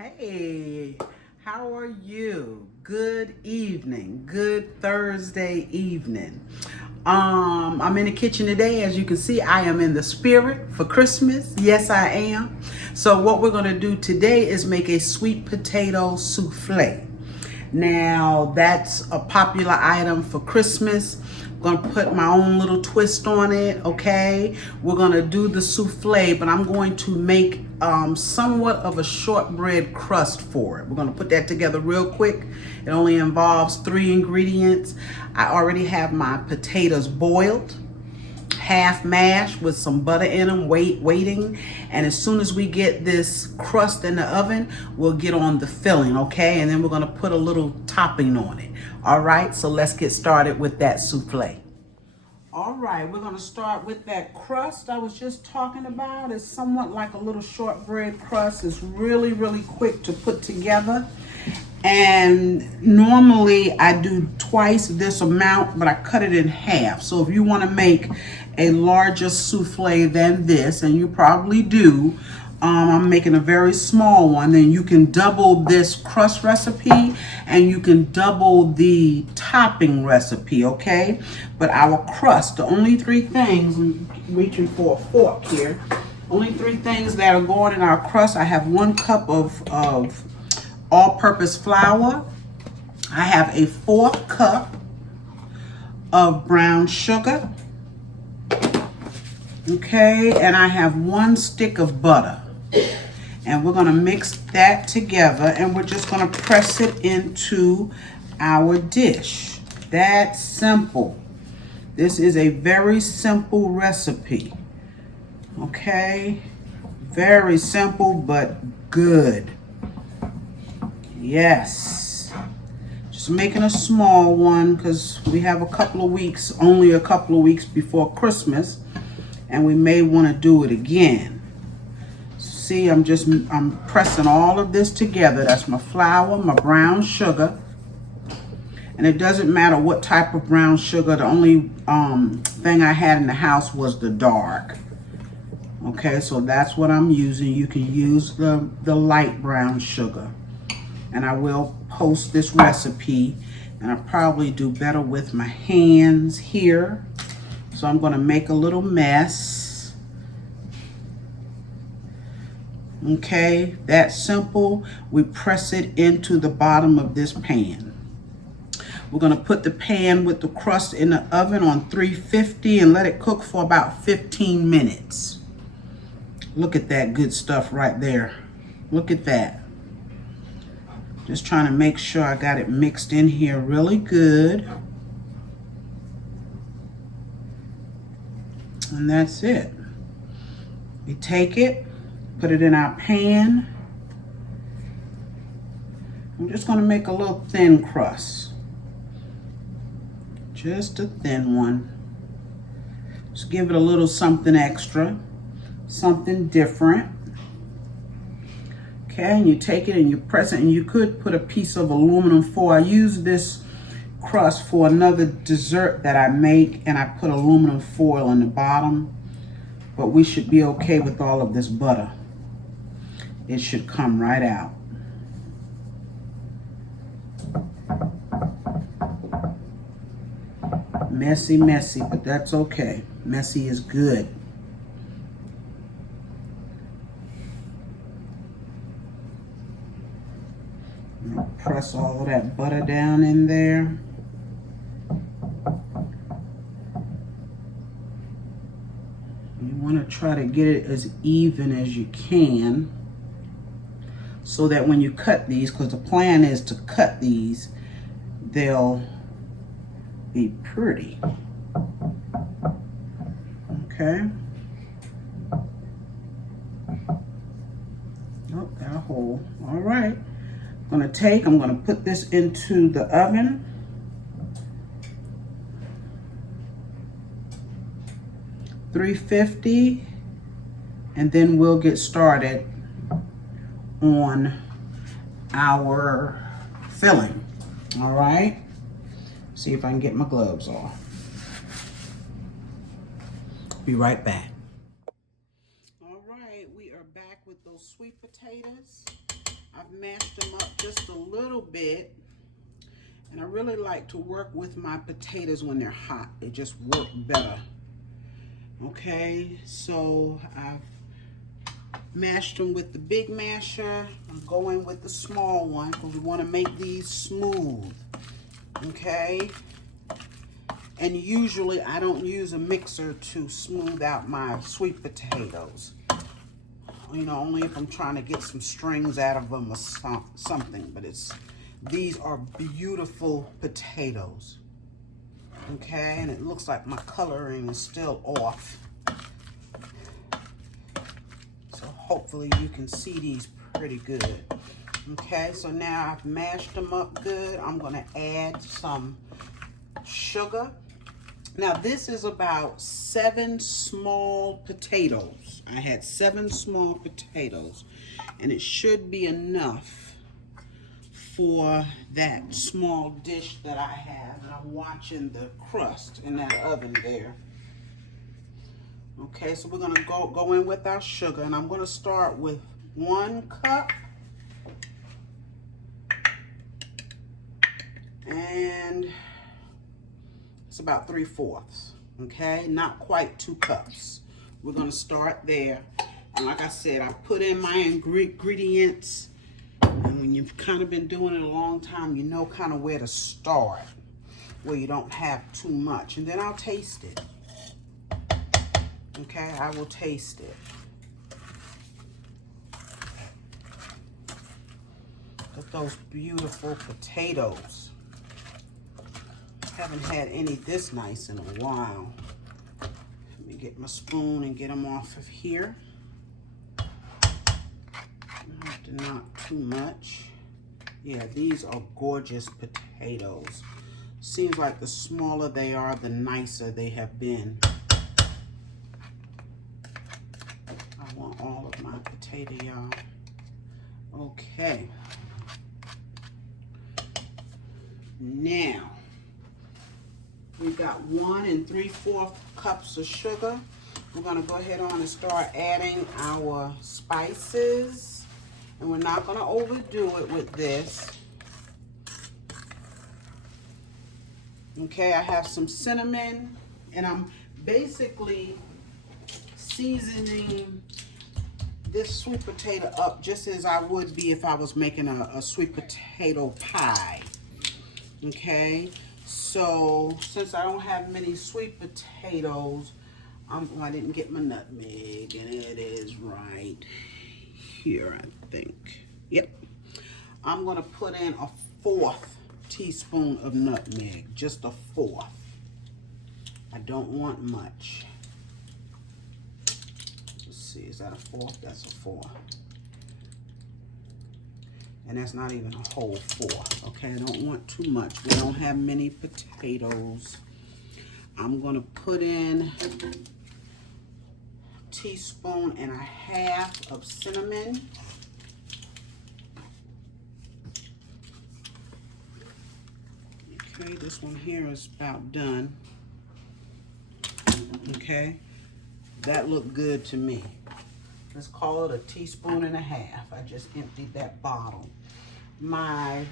Hey, how are you? Good evening. Good Thursday evening. I'm in the kitchen today. As you can see, I am in the spirit for Christmas. Yes, I am. So what we're going to do today is make a sweet potato souffle. Now, that's a popular item for Christmas. I'm gonna put my own little twist on it, okay? We're gonna do the souffle, but I'm going to make somewhat of a shortbread crust for it. We're gonna put that together real quick. It only involves 3 ingredients. I already have my potatoes boiled, half mashed with some butter in them, waiting. And as soon as we get this crust in the oven, we'll get on the filling, okay? And then we're gonna put a little topping on it. All right, so let's get started with that souffle. All right, we're gonna start with that crust I was just talking about. It's somewhat like a little shortbread crust. It's really, really quick to put together. And normally I do twice this amount, but I cut it in half. So if you want to make a larger souffle than this, and you probably do, I'm making a very small one, then you can double this crust recipe and you can double the topping recipe, okay? But our crust, the only 3 things, I'm reaching for a fork here, only 3 things that are going in our crust. I have 1 cup of all-purpose flour. I have a 4th cup of brown sugar. Okay, and I have 1 stick of butter. And we're gonna mix that together and we're just gonna press it into our dish. That's simple. This is a very simple recipe. Okay, very simple but good. Yes, just making a small one because we have only a couple of weeks before Christmas, and we may want to do it again. See, I'm pressing all of this together. That's my flour, my brown sugar, and it doesn't matter what type of brown sugar. The only thing I had in the house was the dark. Okay, so that's what I'm using. You can use the light brown sugar. And I will post this recipe, and I'll probably do better with my hands here. So I'm going to make a little mess. Okay, that's simple. We press it into the bottom of this pan. We're going to put the pan with the crust in the oven on 350 and let it cook for about 15 minutes. Look at that good stuff right there. Look at that. Just trying to make sure I got it mixed in here really good. And that's it. We take it, put it in our pan. I'm just going to make a little thin crust. Just a thin one. Just give it a little something extra, something different. Okay, and you take it and you press it, and you could put a piece of aluminum foil. I use this crust for another dessert that I make, and I put aluminum foil in the bottom, but we should be okay with all of this butter. It should come right out. Messy, messy, but that's okay. Messy is good. Press all of that butter down in there. You want to try to get it as even as you can so that when you cut these, because the plan is to cut these, they'll be pretty. Okay. Oh, got a hole. All right. I'm going to put this into the oven. $350, and then we'll get started on our filling. All right. See if I can get my gloves off. Be right back. All right, we are back with those sweet potatoes. I've mashed them up just a little bit. And I really like to work with my potatoes when they're hot. They just work better. Okay, so I've mashed them with the big masher. I'm going with the small one because we want to make these smooth. Okay, and usually I don't use a mixer to smooth out my sweet potatoes. You know, only if I'm trying to get some strings out of them or something. But these are beautiful potatoes. Okay, and it looks like my coloring is still off. So hopefully you can see these pretty good. Okay, so now I've mashed them up good. I'm gonna add some sugar. Now this is about 7 small potatoes. I had 7 small potatoes, and it should be enough for that small dish that I have. And I'm watching the crust in that oven there. Okay, so we're gonna go in with our sugar, and I'm gonna start with 1 cup. And it's about 3/4, okay? Not quite 2 cups. We're gonna start there. And like I said, I put in my ingredients. And when you've kind of been doing it a long time, you know kind of where to start, where you don't have too much. And then I'll taste it. Okay, I will taste it. Look at those beautiful potatoes. Haven't had any this nice in a while. Let me get my spoon and get them off of here. Not too much. Yeah, these are gorgeous potatoes. Seems like the smaller they are, the nicer they have been. I want all of my potato, y'all. Okay. Now, we've got 1 3/4 cups of sugar. We're gonna go ahead on and start adding our spices. And we're not gonna overdo it with this. Okay, I have some cinnamon, and I'm basically seasoning this sweet potato up just as I would be if I was making a sweet potato pie. Okay, so since I don't have many sweet potatoes, I didn't get my nutmeg, and it is right here, I think. Yep. I'm gonna put in a 1/4 teaspoon of nutmeg, just a 1/4. I don't want much. Let's see, is that a 1/4? That's a 1/4. And that's not even a whole 1/4. Okay, I don't want too much. We don't have many potatoes. I'm gonna put in a teaspoon and a half of cinnamon. Okay, this one here is about done. Okay, that looked good to me. Let's call it a teaspoon and a half. I just emptied that bottle. My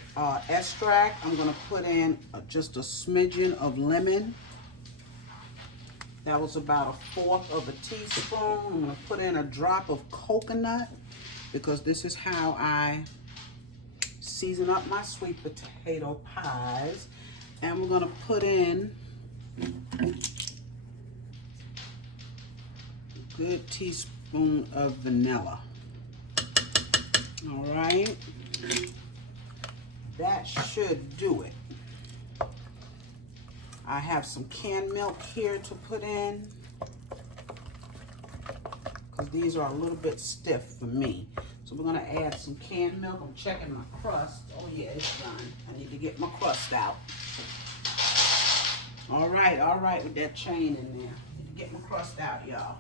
extract, I'm gonna put in just a smidgen of lemon. That was about a 1/4 of a teaspoon. I'm gonna put in a drop of coconut because this is how I season up my sweet potato pies. And we're gonna put in a good teaspoon of vanilla. All right, that should do it. I have some canned milk here to put in because these are a little bit stiff for me. So we're gonna add some canned milk. I'm checking my crust. Oh yeah, it's done. I need to get my crust out. All right, with that chain in there. I need to get my crust out, y'all.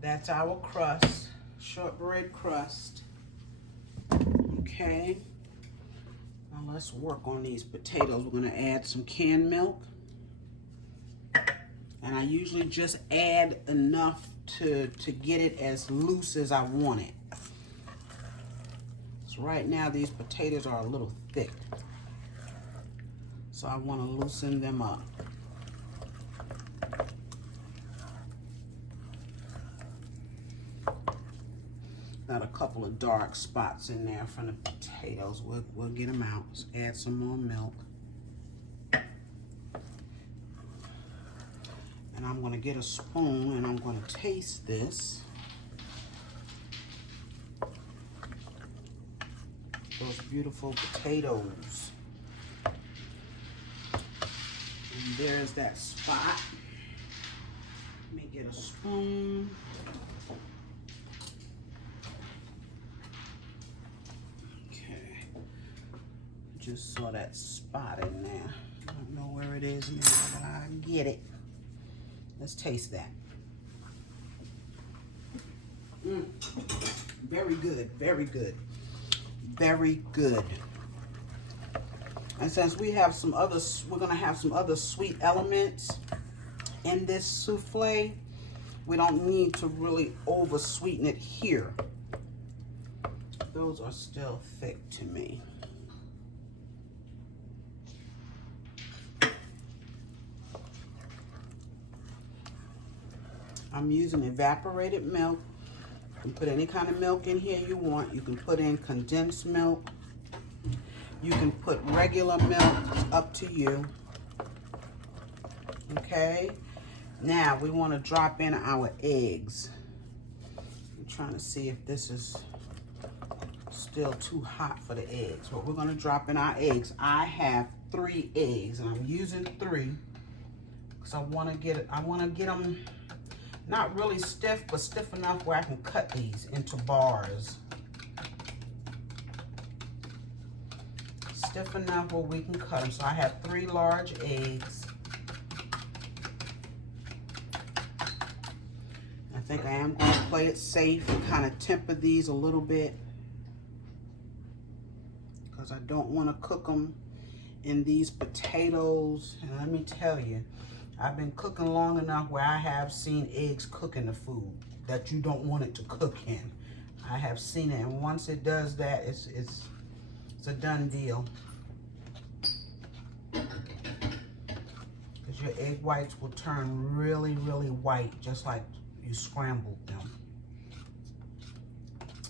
That's our crust, shortbread crust. Okay, now let's work on these potatoes. We're gonna add some canned milk And I usually just add enough to get it as loose as I want it. So right now these potatoes are a little thick, so I want to loosen them up. Got a couple of dark spots in there from the potatoes. We'll get them out. Let's add some more milk. And I'm going to get a spoon and I'm going to taste this. Those beautiful potatoes. And there's that spot. Let me get a spoon. Okay. Just saw that spot in there. I don't know where it is now, but I get it. Let's taste that. Very good, very good. Very good. And since we have some other, we're gonna have some other sweet elements in this souffle, we don't need to really over sweeten it here. Those are still thick to me. I'm using evaporated milk. You can put any kind of milk in here you want. You can put in condensed milk. You can put regular milk. It's up to you. Okay. Now we want to drop in our eggs. I'm trying to see if this is still too hot for the eggs. But we're going to drop in our eggs. I have 3 eggs, and I'm using 3 because I want to get them not really stiff, but stiff enough where I can cut these into bars. Stiff enough where we can cut them. So I have 3 large eggs. I think I am going to play it safe and kind of temper these a little bit, because I don't want to cook them in these potatoes. And let me tell you, I've been cooking long enough where I have seen eggs cook in the food that you don't want it to cook in. I have seen it, and once it does that, it's a done deal. Because your egg whites will turn really, really white, just like you scrambled them.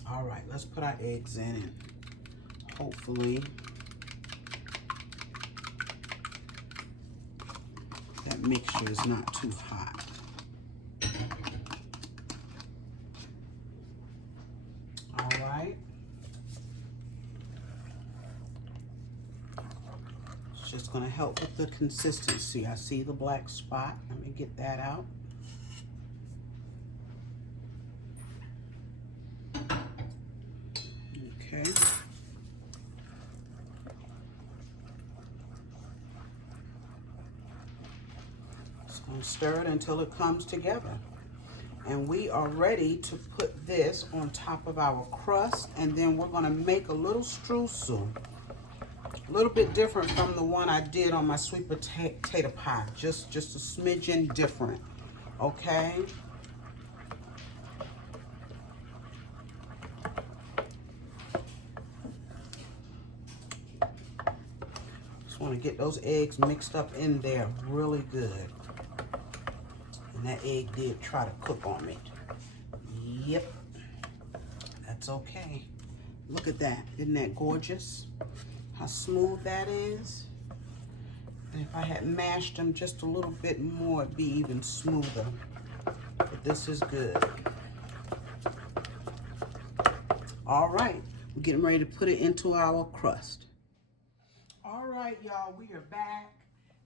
All right, let's put our eggs in, and hopefully that mixture is not too hot. All right. It's just going to help with the consistency. I see the black spot. Let me get that out. Okay. Stir it until it comes together, and we are ready to put this on top of our crust, and then we're going to make a little streusel, a little bit different from the one I did on my sweet potato pie, just a smidgen different. Okay, just want to get those eggs mixed up in there really good. And that egg did try to cook on me. Yep, that's okay. Look at that, isn't that gorgeous? How smooth that is. And if I had mashed them just a little bit more, it'd be even smoother. But this is good. All right, we're getting ready to put it into our crust. All right, y'all, we are back.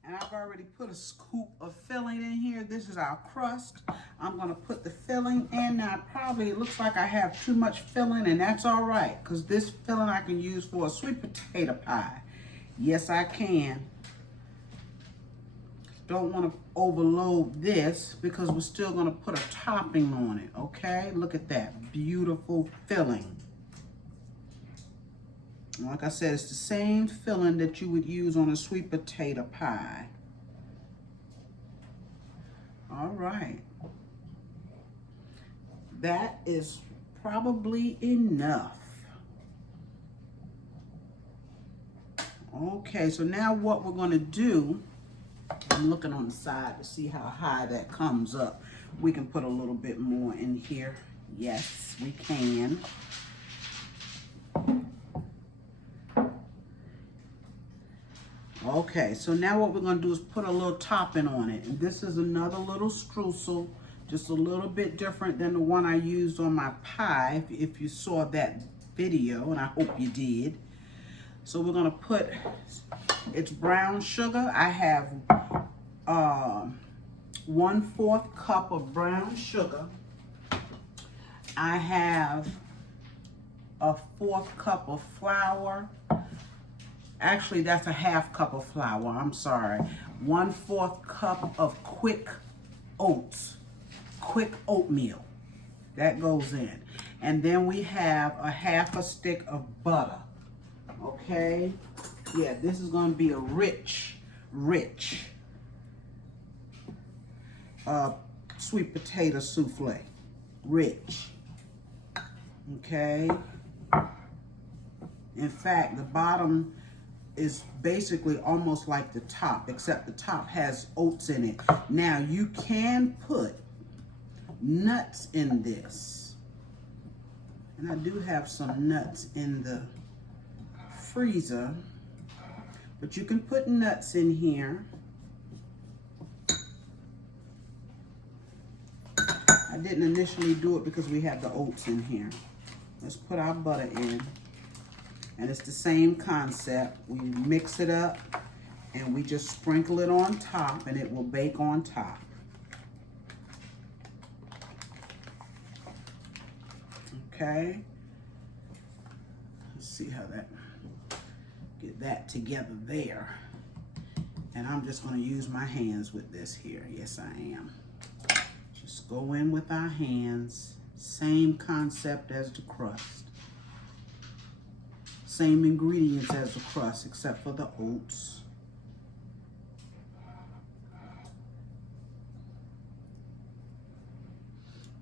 And I've already put a scoop of filling in here. This is our crust. I'm gonna put the filling in. Now, it looks like I have too much filling, and that's all right, because this filling I can use for a sweet potato pie. Yes, I can. Don't want to overload this, because we're still gonna put a topping on it, okay? Look at that, beautiful filling. Like I said, it's the same filling that you would use on a sweet potato pie. All right. That is probably enough. Okay, so now what we're going to do, I'm looking on the side to see how high that comes up. We can put a little bit more in here. Yes, we can. Okay, so now what we're going to do is put a little topping on it. And this is another little streusel, just a little bit different than the one I used on my pie, if you saw that video, and I hope you did. So we're going to put, it's brown sugar. I have 1/4 cup of brown sugar. I have a 1/4 cup of flour. Actually, that's a 1/2 cup of flour. I'm sorry. 1/4 cup of quick oats, quick oatmeal. That goes in. And then we have a 1/2 stick of butter. Okay? Yeah, this is going to be a rich sweet potato souffle. Rich. Okay? In fact, the bottom is basically almost like the top, except the top has oats in it. Now, you can put nuts in this. And I do have some nuts in the freezer, but you can put nuts in here. I didn't initially do it because we have the oats in here. Let's put our butter in. And it's the same concept. We mix it up and we just sprinkle it on top and it will bake on top. Okay. Let's see how that, get that together there. And I'm just going to use my hands with this here. Yes, I am. Just go in with our hands. Same concept as the crust. Same ingredients as the crust, except for the oats.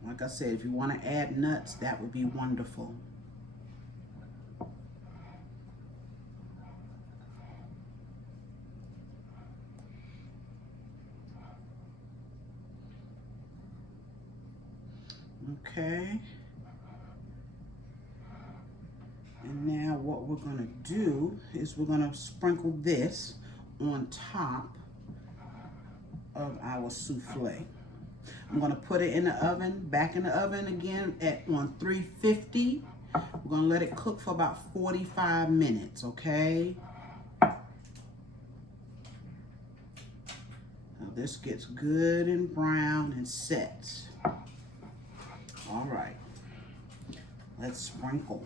Like I said, if you want to add nuts, that would be wonderful. Okay. And now what we're going to do is we're going to sprinkle this on top of our souffle. I'm going to put it in the oven, back in the oven again on 350. We're going to let it cook for about 45 minutes, okay? Now this gets good and brown and sets. All right, let's sprinkle.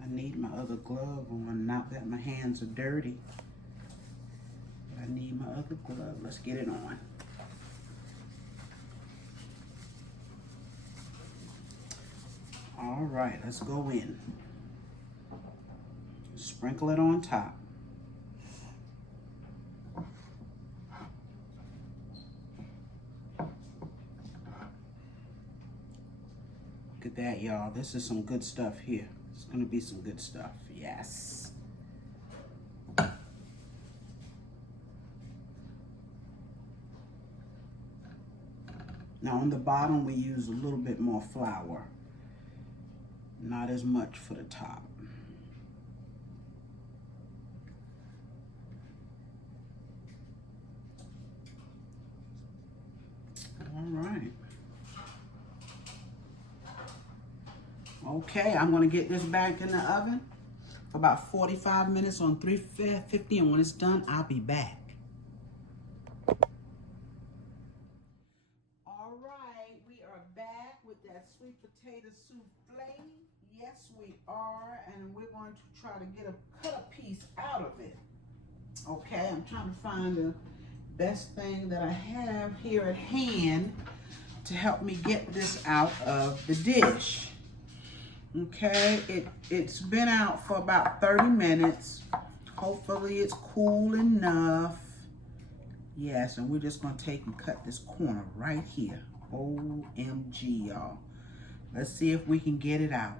I need my other glove on, not that my hands are dirty. I need my other glove. Let's get it on. All right, let's go in. Sprinkle it on top. Look at that, y'all. This is some good stuff here. It's going to be some good stuff. Yes. Now on the bottom, we use a little bit more flour. Not as much for the top. All right. Okay, I'm going to get this back in the oven for about 45 minutes on 350, and when it's done, I'll be back. All right, we are back with that sweet potato souffle. Yes, we are, and we're going to try to cut a piece out of it. Okay, I'm trying to find the best thing that I have here at hand to help me get this out of the dish. Okay, it's been out for about 30 minutes. Hopefully it's cool enough. Yes, and we're just gonna take and cut this corner right here. OMG, y'all. Let's see if we can get it out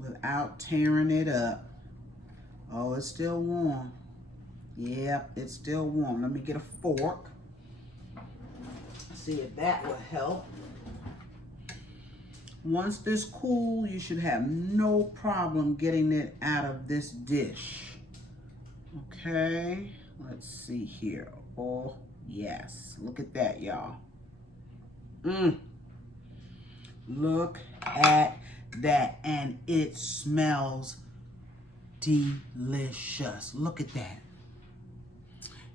without tearing it up. Oh, it's still warm. Yep, it's still warm. Let me get a fork. See if that will help. Once this cools, you should have no problem getting it out of this dish. Okay, let's see here. Oh, yes. Look at that, y'all. Look at that. And it smells delicious. Look at that.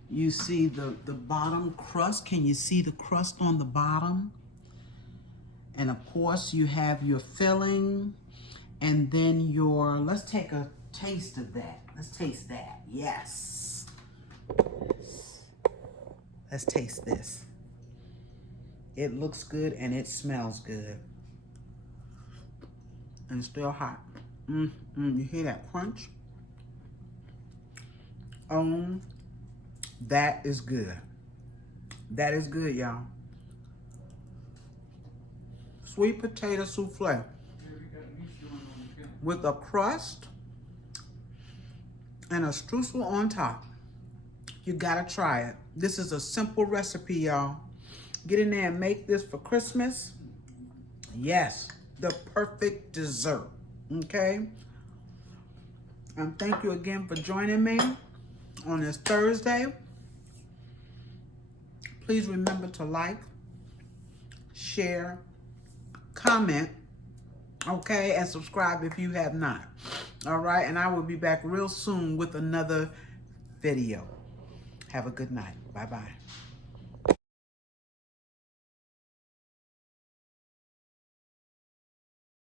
You see the bottom crust. Can you see the crust on the bottom? And of course you have your filling, and then your, let's take a taste of that. Let's taste that. Yes. Let's taste this. It looks good and it smells good. And it's still hot. You hear that crunch? That is good. That is good, y'all. Sweet potato souffle with a crust and a streusel on top. You gotta try it. This is a simple recipe, y'all. Get in there and make this for Christmas. Yes, the perfect dessert, okay? And thank you again for joining me on this Thursday. Please remember to like, share, comment, okay, and subscribe if you have not. All right, and I will be back real soon with another video. Have a good night. Bye-bye.